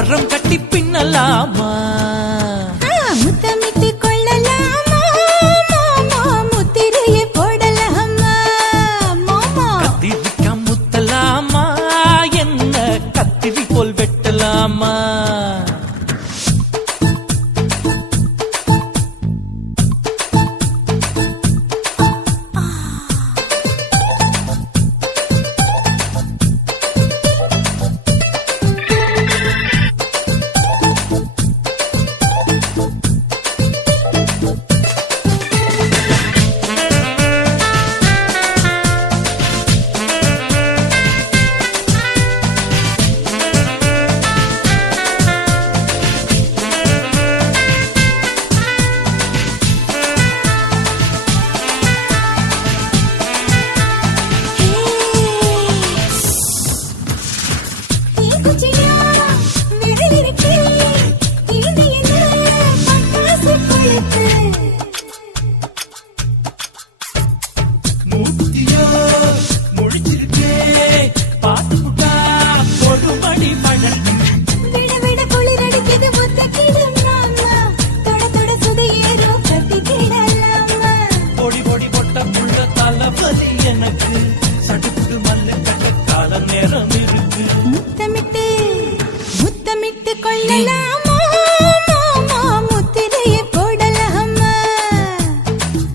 உரம் கட்டி பின்னலாமா முத்தமிட்டு கொள்ளலாமா முத்திரையை போடலாமா கத்திரிக்கா முத்தலாமா என்ன கத்திரி போல் வெட்டலாமா எனக்கு சடுக்கு மல்லு கட்ட கால நேரம் இருக்கு முத்தமிட்டு முத்தமிட்டு கொள்ளலாமா முத்திரையை போடலாமா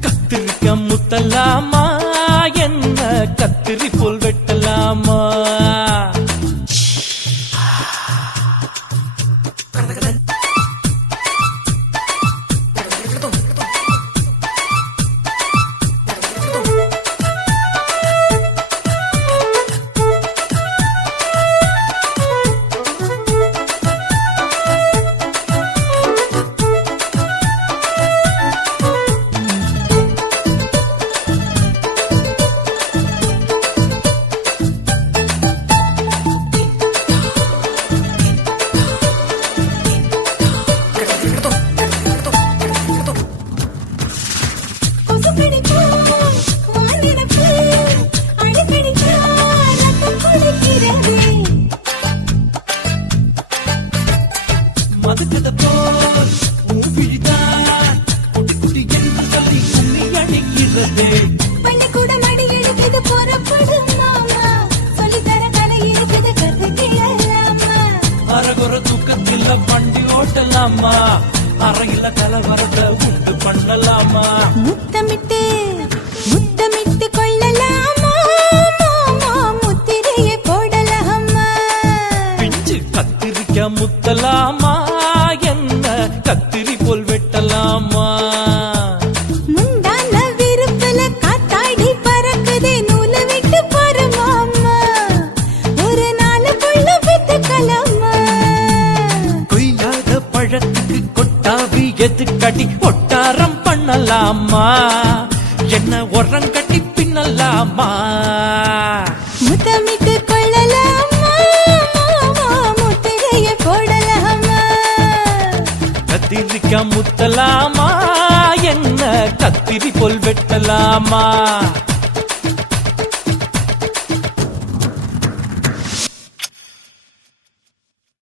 கத்திரிக்க முத்தலாமா என்ன கத்திரி போல் வெட்டலாமா மதுக்கத போல் விழிதான் குட்டி குட்டி என்று சொல்லி கும்மி அடிக்கிறது பள்ளிக்கூட மடி எடுக்குது புறப்படும் மாமா சொல்லித்தர கலை இருக்குது கத்துக்கலாமா அரகுற தூக்கத்தில் வண்டி ஓட்டலாமா அறையில கலவரத்தை உண்டு பண்ணலாமா முத்தமிட்டு முத்தமிட்டு கொள்ளலாமா முத்திரையை போடலாமா பிஞ்சு கத்திரிக்க முத்தலாமா என்ன கத்திரி போல் வெட்டலாமா முந்தான விருப்பல காத்தாடி பறக்குதே நூலை விட்டு போறமாமா ஒரு நாளுக்குள்ள வித்துக்கலாமா கொய்யாத பழத்துக்கு கொட்டாவி எதுக்கடி ஒட்டாரம் பண்ணலாமா என்ன உரம் கட்டி பின்னலாமா முத்தமிட்டு கொள்ளலாமா முத்திரையை போடலாமா கத்திரிக்கா முத்தலாமா என்ன கத்திரி போல் வெட்டலாமா